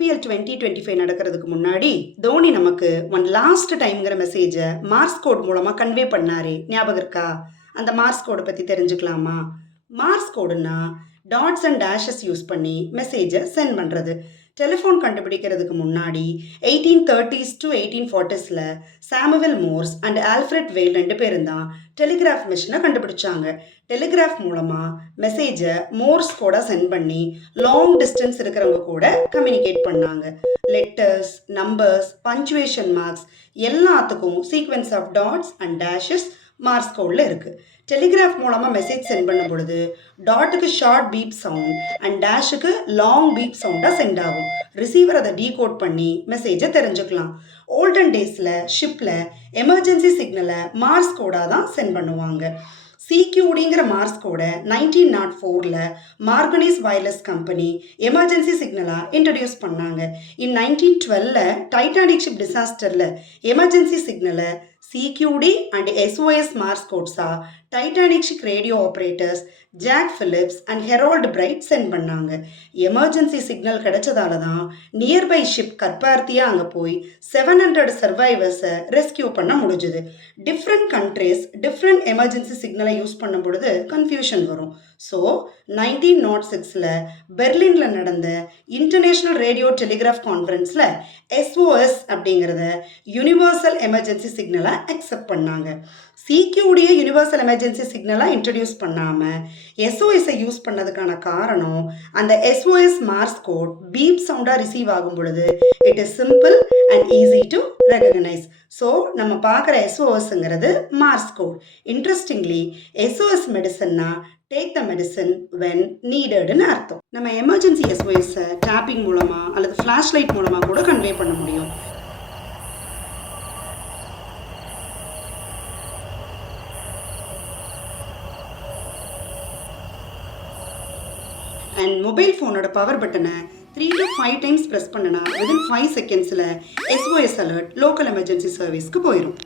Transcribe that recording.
IPL 2025 நடக்கிறதுக்கு முன்னாடி தோனி நமக்கு ஒன் லாஸ்ட் டைம்ங்கிற மெசேஜை மார்ஸ் கோட் மூலமாக கன்வே பண்ணாரே, ஞாபகம் இருக்கா? அந்த மார்ஸ் கோடை பற்றி தெரிஞ்சுக்கலாமா? மார்ஸ் கோடுன்னா டாட்ஸ் அண்ட் டேஷஸ் யூஸ் பண்ணி மெசேஜை சென்ட் பண்ணுறது. டெலிஃபோன் கண்டுபிடிக்கிறதுக்கு முன்னாடி 1830s to 1840sல Samuel Morse and Alfred Vail 2 பேரும் தான் டெலிகிராஃப் மிஷினை கண்டுபிடிச்சாங்க. டெலிகிராஃப் மூலமாக மெசேஜை மோர்ஸ் கோட சென்ட் பண்ணி லாங் டிஸ்டன்ஸ் இருக்கிறவங்க கூட கம்யூனிகேட் பண்ணாங்க. லெட்டர்ஸ், நம்பர்ஸ், பஞ்சுவேஷன் மார்க்ஸ் எல்லாத்துக்கும் sequence of dots and dashes Morse கோடில் இருக்குது. டெலிகிராஃப் மூலமாக மெசேஜ் சென்ட் பண்ணும் பொழுது டாட்டுக்கு ஷார்ட் பீப் சவுண்ட் அண்ட் டேஷுக்கு லாங் பீப் சவுண்டாக சென்ட் ஆகும். ரிசீவர் அதை டீகோட் பண்ணி மெசேஜை தெரிஞ்சுக்கலாம். ஓல்டன் டேஸில் ஷிப்பில் எமர்ஜென்சி சிக்னலை மார்ஸ் கோடாக தான் சென்ட் பண்ணுவாங்க. சிக்யூடிங்கிற மார்ஸ் கோடை 1904ல் மார்கனிஸ் வயர்லெஸ் கம்பெனி எமர்ஜென்சி சிக்னலாக இன்ட்ரடியூஸ் பண்ணாங்க. இன் 1912ல் டைட்டானிக் ஷிப் டிசாஸ்டரில் எமர்ஜென்சி சிக்னலை சிக்யூடி அண்ட் எஸ்ஓஎஸ் மார்ஸ் கோட்ஸாக Titanic ship radio operators Jack Phillips and Harold Bride send பண்ணாங்க. எமர்ஜென்சி சிக்னல் கிடைச்சதால தான் நியர்பை ஷிப் கற்பார்த்தியாக அங்கே போய் 700 சர்வைவர்ஸை ரெஸ்கியூ பண்ண முடிஞ்சுது. டிஃப்ரெண்ட் கண்ட்ரீஸ் டிஃப்ரெண்ட் எமர்ஜென்சி சிக்னலை யூஸ் பண்ணும் பொழுது கன்ஃபியூஷன் வரும். ஸோ 1906ல் பெர்லினில் நடந்த இன்டர்நேஷ்னல் ரேடியோ டெலிகிராஃப் கான்ஃபரன்ஸில் எஸ்ஓஎஸ் அப்படிங்கிறத யூனிவர்சல் எமர்ஜென்சி சிக்னலாக அக்செப்ட் பண்ணாங்க. சிக்யூடியை யூனிவர்சல் எமர்ஜென்சி சிக்னலாக இன்ட்ரடியூஸ் பண்ணாமல் எஸ்ஓஎஸை யூஸ் பண்ணதுக்கான காரணம், அந்த எஸ்ஓஎஸ் மார்ஸ் கோட் பீப் சவுண்டாக ரிசீவ் ஆகும் பொழுது it is simple and easy to recognise. So நம்ம பார்க்குற எஸ்ஓஎஸ்ங்கிறது மார்ஸ் கோட். இன்ட்ரெஸ்டிங்லி எஸ்ஓஎஸ் மெடிசன்னா டேக் த மெடிசன் வென் நீடட்னு அர்த்தம். நம்ம எமர்ஜென்சி எஸ்ஓஎஸை டேப்பிங் மூலமாக அல்லது ஃப்ளாஷ் லைட் மூலமாக கூட கன்வே பண்ண முடியும். அண்ட் மொபைல் ஃபோனோட பவர் பட்டனை 3 to 5 டைம்ஸ் ப்ரெஸ் பண்ணுனா within 5 செகண்ட்ஸில் எஸ்ஓஎஸ் அலர்ட் லோக்கல் எமர்ஜென்சி சர்வீஸ்க்கு போயிடும்.